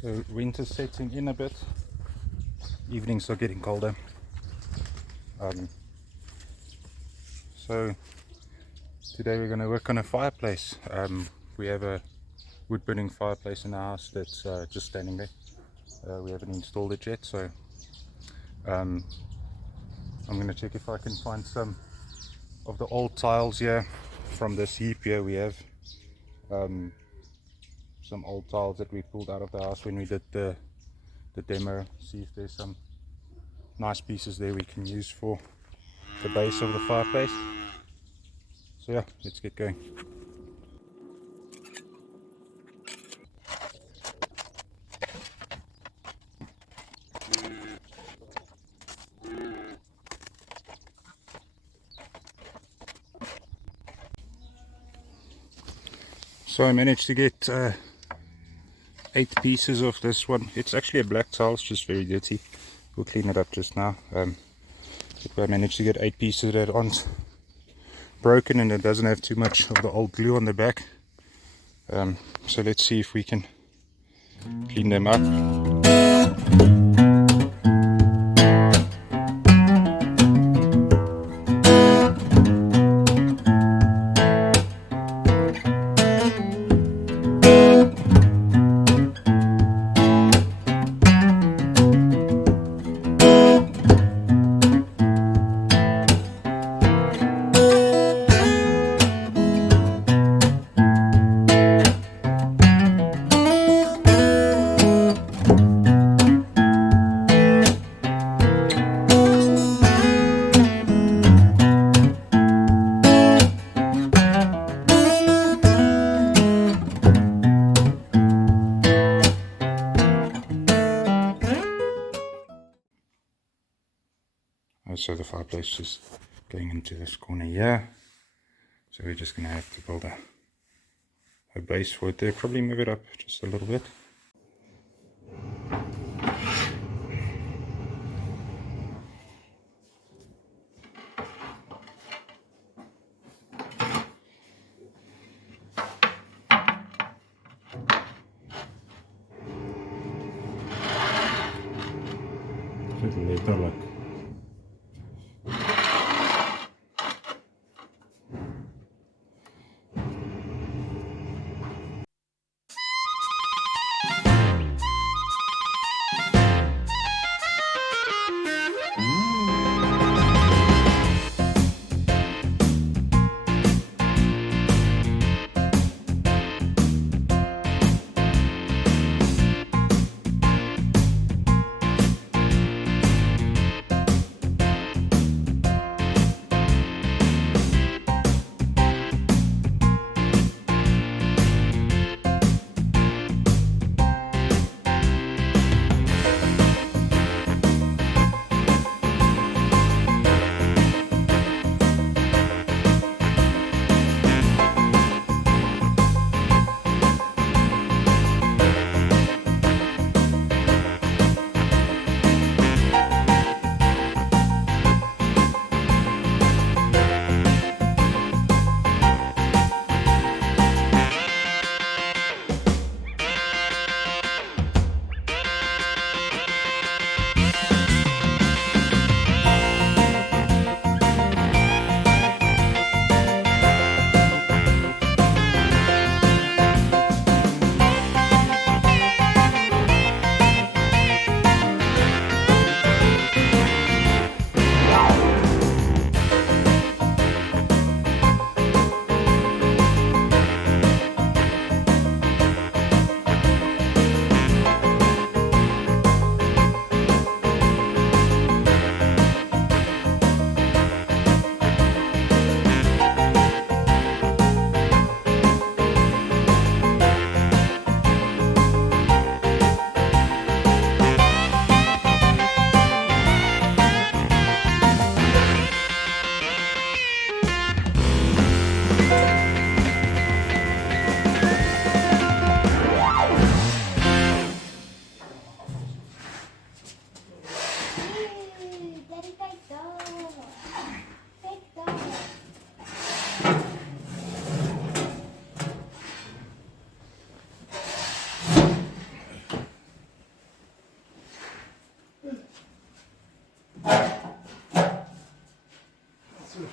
So winter's setting in a bit. Evenings are getting colder. So today we're going to work on a fireplace. We have a wood burning fireplace in our house that's just standing there. We haven't installed it yet, so I'm going to check if I can find some of the old tiles here from this heap here. We have some old tiles that we pulled out of the house when we did the demo. See if there's some nice pieces there we can use for the base of the fireplace. So yeah, let's get going. So I managed to get 8 pieces of this one. It's actually a black tile, it's just very dirty. We'll clean it up just now. But I managed to get 8 pieces that aren't broken and it doesn't have too much of the old glue on the back. So let's see if we can clean them up. So the fireplace is going into this corner here, so we're just going to have to build a base for it there, probably move it up just a little bit.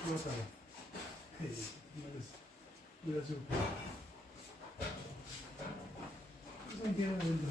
Wat dan? Hey, dat is ook. Dat is een keer een winter.